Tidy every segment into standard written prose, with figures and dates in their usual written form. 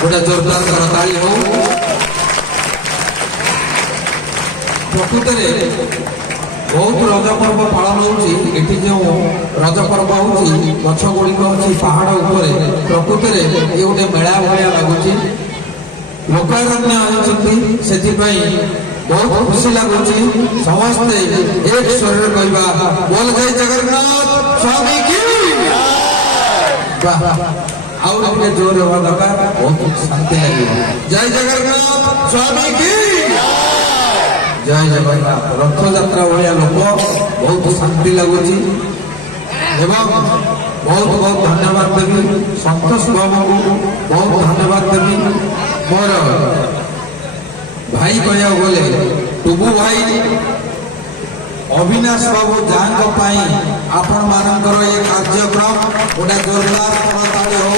गोटे जोरदार करताली हो। प्रकृत में बहुत रज पर्व पालन होती जो रज पर्व हो गछ गुड़िक अच्छी पहाड़ उपर प्रकृत में ये गोटे मेला भाया लगुच लोकारण्य आयोजित बहुत खुशी लगुच समस्ते एक स्वर कहवा बोल जय जगन्नाथ स्वामी की आउे जोर हवा दरकार बहुत शांति लगे जय जगन्नाथ स्वामी की जय जगन्नाथ रथ यात्रा भाया लोक बहुत शांति लगुच बहुत बहुत धन्यवाद देवी संतोष बाबू को बहुत धन्यवाद देवी मोर भाई कह गले टुबू भाई अविनाश बाबू जहाँ आपण मानकर ये कार्यक्रम गोटे जोरदार करताली हो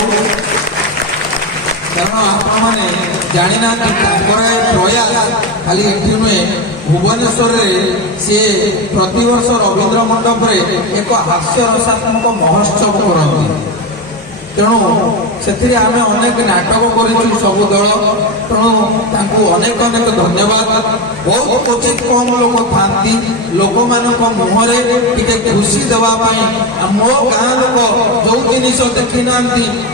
कारण आपण मैंने जाना प्रयास खाली ये नुहे भुवनेश्वर सी प्रतिवर्ष रवींद्र मंडप एक हास्य रसात्मक महोत्सव करती तेणु से अनेक नाटक कर सबू दल तेणु अनेक अनेक धन्यवाद बहुत क्वचित कम लोक था लोक मान मुहर टे खुशी देवाई मो गाँ लोक जो जिन देखी ना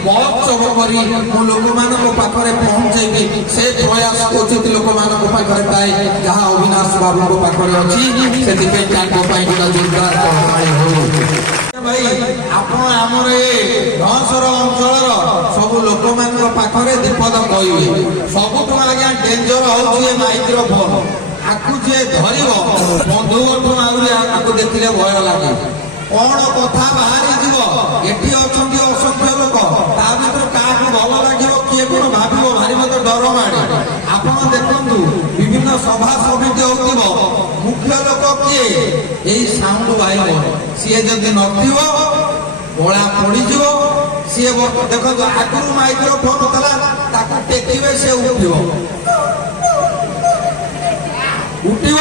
महोत्सव करी मु लोक मान पाखे पहुँचेबी से प्रयास क्वचित लोक मान पाखे थाए जहाँ अविनाश बाबू पाखे अच्छी से जोरदार भाई आपण आमर धसर अंचल सब लोक मान पाखे विपद कहे सबुठ आज्ञा डेंजर हूँ माइक्रोफोन आपको जी धर बंधुक आपको देखने भय लगे कौन कथा बाहरी एटी अच्छा असंख्य लोक ता भर क्या भल लगे किए कौन भाव भारी मत डर माड़े आप देखु विभिन्न सभा समिति हो मुख्य लोक किए यही साउंड भाई सी जदि नोला पड़ज सी देखो आगुरी माइक्रोफोन था टेकिवे से उठो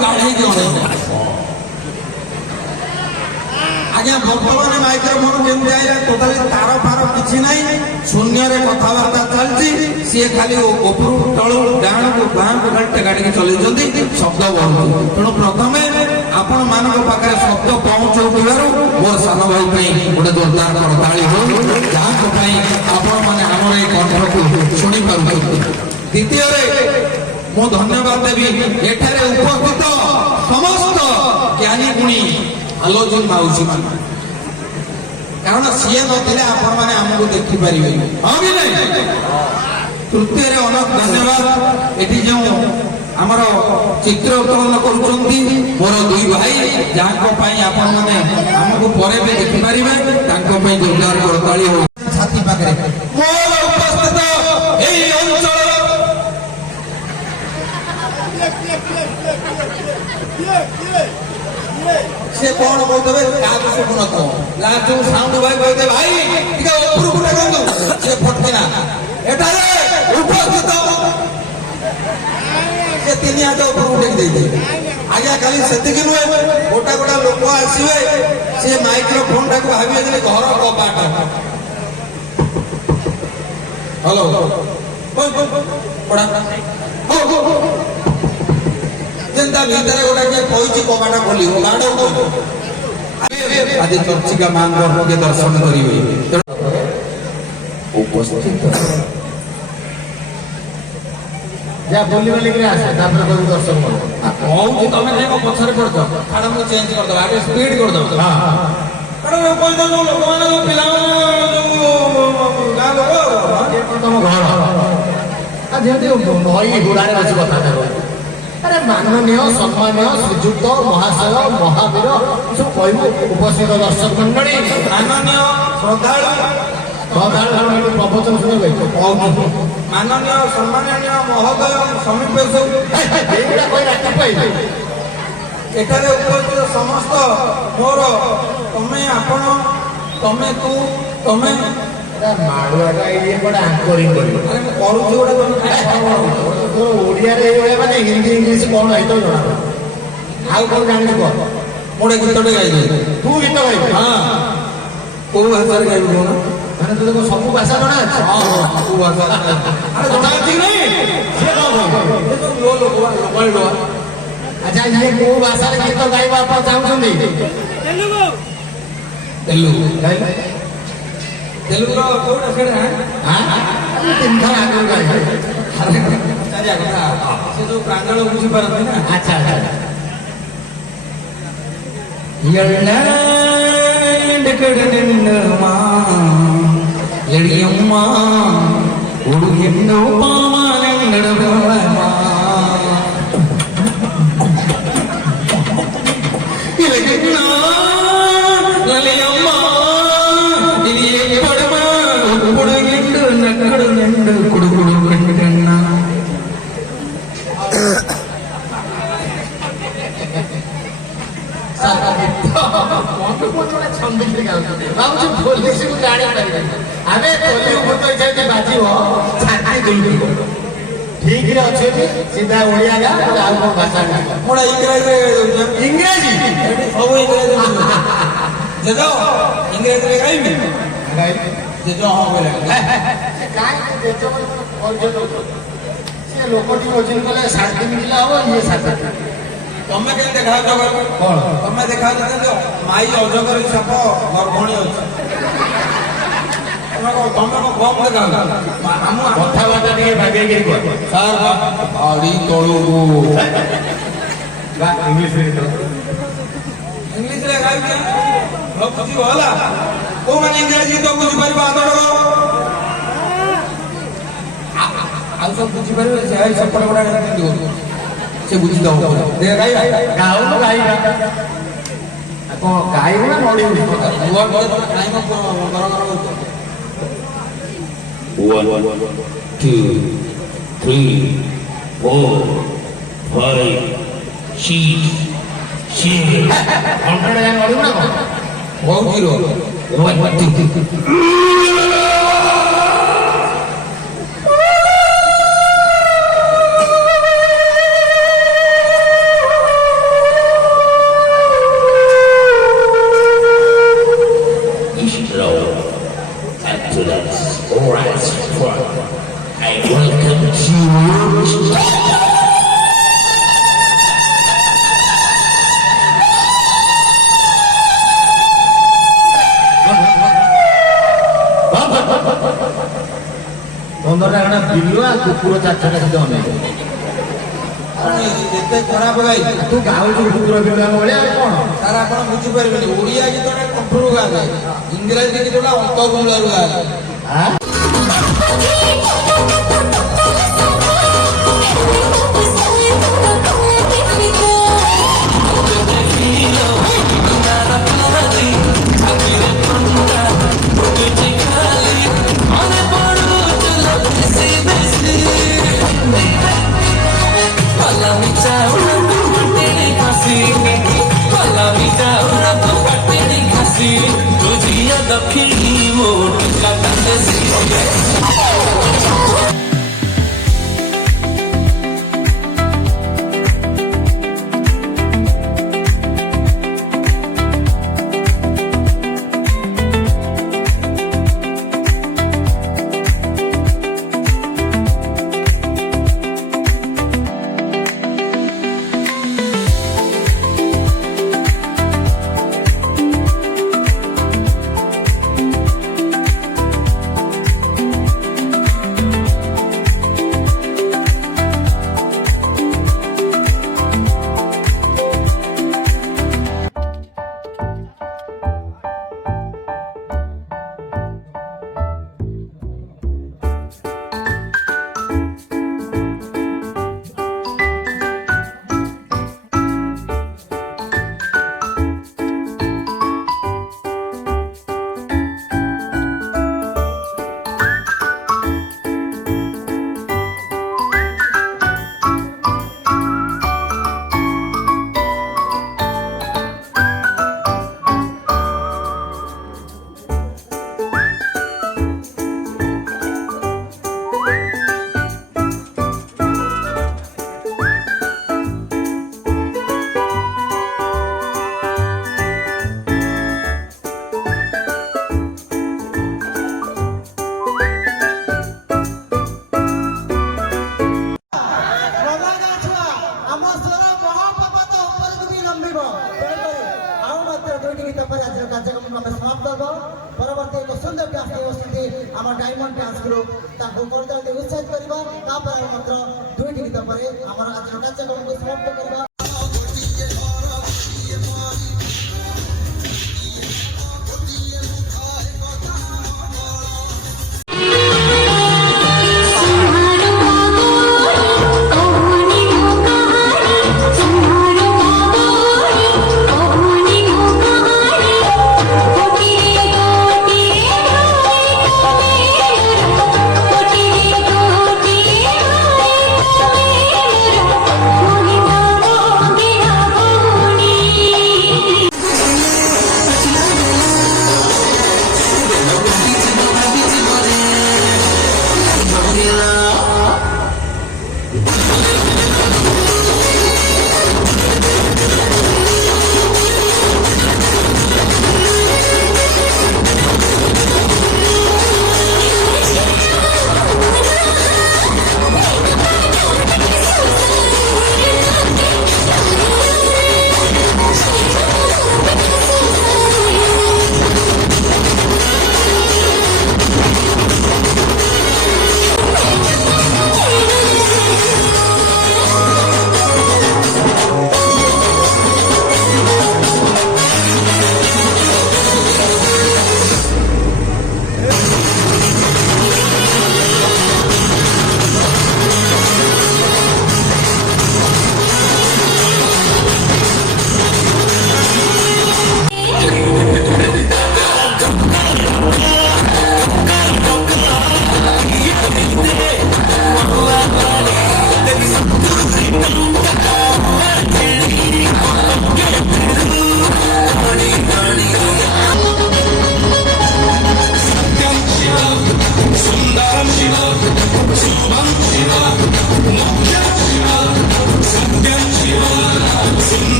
गाड़ी जन आज्ञा बर्तमान माइक्रोफोन केमती आईला टोटाली तार फार किसी ना शून्य कथबार्ता चलती सी खाली उपरू तलू डाण को बाँ को खाली टेकाटी चलते शब्द बढ़ू तेणु प्रथम आपण मान पाखे शब्द पहुँचाऊ मोर सान भाई गोटे जोरदार करताली हो जहाँ आपण मैंने आमर ये कंठ को शुणी पार द्वितीय मु धन्यवाद देवी एठारे उपस्थित समस्त ज्ञानी गुणी आलोचन माउसी मान कारण सी नथिले आपण माने हमको देखि परिबे हां भी नहीं तृतीय रे अनेक धन्यवाद एठी जो हमर चित्र उत्तोलन करूचंती मोर दुई भाई जाको पई आपण माने हमको परे भी देखि परिबे तांको पई जोरदार करताली हो छाती पाकरे मोर उपस्थित एई अंचल से कौन कहते शुभुन लास्ट साउंड भाई कहते भाई से फटकिना उपस्थित से तीन हाथ ऊपर आज्ञा खाली से नुहे गोटा गोटा लोक आसवे से माइक्रोफोन टाक भावे घर कबाट हेलो जेनता भीतर गोटा के कहि कबाटा खोली आज चर्चिका मां के दर्शन करेंगे उपस्थित जा बोली वाली के आसे तापर कोई दर्शन करो औ तमे जे पछरे पड़ जाओ खाना मु चेंज कर दो आगे स्पीड कर दो हां कारण कोई तो लोक माने पिला गालो तुम घर आ जेते नई गुडारे बस कथा करो अरे माननीय सम्मानीय श्रीजुक्त महाशय महावीर सब कह उपस्थित दर्शक मंडली माननीय श्रद्धालु प्रवचन शुणे माननीय सम्माननीय महोदय समीपेश एठारे उपस्थित समस्त मोर तमें आपण तमें तू तमें माड़ुआटा ये बड़ा एंकरिंग करी अरे मैं करू जोड़ा तो ओडिया रे होय माने हिंदी इंग्लिश कोन है तो जणा आउ कोन जानि को मोडे गीत टे गाई तू गीत गाई हां को भाषा रे गाई बोल ମାନେ ତୋତେ କଣ ସବୁ ଭାଷା ଜଣା ଅଛି? ସବୁ ଭାଷା ଆରେ ଜଣା ଅଛି କି ନାହିଁ? ସିଏ କଣ କହିବ? ଆଚ୍ଛା ଇଏ କୋଉ ଭାଷାରେ ଗୀତ ଗାଇବା ଆପଣ ଚାହୁଁଛନ୍ତି? ତେଲୁଗୁ ଗାଇଲେ? ତେଲୁଗୁର କୋଉଟା ସେଇଟା ମୁଁ ତିନିଥର ଆଗରୁ ଗାଇବି। ଚାରିଆ କଥା ସେ ଯୋଉ ପ୍ରାଞ୍ଜଳ ବୁଝିପାରନ୍ତି ନା। ଆଚ୍ଛା ଆଚ୍ଛା ఎడియమ్మ ఉడుకెందో పామానంగడమ్మా లలియమ్మ ఇది ఎప్పుడమా ఉప్పుడు ఎండు నక్కడు నిండు కుడుకుడు వెంకన్నా ପୋଲିସକୁ ଜାଣିପାରିବେନି ଆମେ ପୋଲିସ ଭୂତ ଯେମିତି ବାଜିବ ଛାତି ଦୁଲିବ। ଠିକରେ ଅଛି ସିଧା ଓଡ଼ିଆ ଗା ଆଉ କଣ ଭାଷା ମୁଁ ଇଂରାଜୀ ଇଂରାଜୀ ସବୁ ଇଂରାଜୀ ଜେଜ ଇଂରାଜୀରେ ଗାଇବି ଜେଜ ହଁ କହିଲେ କାହିଁକି ସେ ଲୋକଟି ଓଜନ କଲେ 7 ମିନିଟ୍ ହବ ଇଏ 7 ତମେ କେମିତି ଦେଖାଉଛ କଣ ତମେ ଦେଖାଉଛ କେମିତି ମାଇ ଅଜଗରୀ ସାପ ଗର୍ଭଣୀ ଅଛି ତମେ କଣ କମ ଦେଖାଉଛ ଆମ କଥାବାର୍ତ୍ତା ଟିକେ ବାଗେଇକିରି କୁହ ସାର୍ ଆଡି ତଳକୁ ଇଂଲିଶରେ ଗାଇବି ବୁଝିବ ହେଲା କୋଉମାନେ ଇଂରାଜୀ ତ ବୁଝିପାରିବ ଆଦର ଆଉ ସବୁ ବୁଝିପାରିବେ ସେ ସେପଟେ ଗୁଡା କେମିତି କରୁଛୁ ସେ ବୁଝିଦବ ଗାଇବା ଗାଉନ ଗାଇବା କଣ ଗାଇବ ନା ନଡ଼ିବୁ? ନୂଆ ଘର ଖାଇବ ଘର ଘର 1, 2, 3, 4, 5, 6, 7. ଘଣ୍ଟାଟେ ଯାଏ ନଡ଼ିବୁ ନା କଣ? ବହୁତ ହିରୋ I welcome you. ପନ୍ଦରଟା ବିଲୁଆ କୁକୁର 4-6ଟା ସେଠି ଅନେକ ଏତେ ଖରାପ ଗାଇ ତୁ ଗାଉଛୁ କୁକୁର ବିଲୁଆ ଭଳିଆ ଆଉ କଣ? ସାର୍ ଆପଣ ବୁଝିପାରିବେନି ଓଡ଼ିଆ ଗୀତଟା କଣ୍ଠରୁ ଗାଏ ଇଂରାଜୀ ଗୀତଟା ଅନ୍ତର୍ମୂଳରୁ ଗାଏ दखिणी मोट ତାଙ୍କୁ କରିଦେବା ଟିକେ ଉତ୍ସାହିତ କରିବା ତାପରେ ଆମେ ମାତ୍ର ଦୁଇଟି ଗୀତ ପରେ ଆମର ଆଜିର କାର୍ଯ୍ୟକ୍ରମକୁ ସମାପ୍ତ କରିବା Love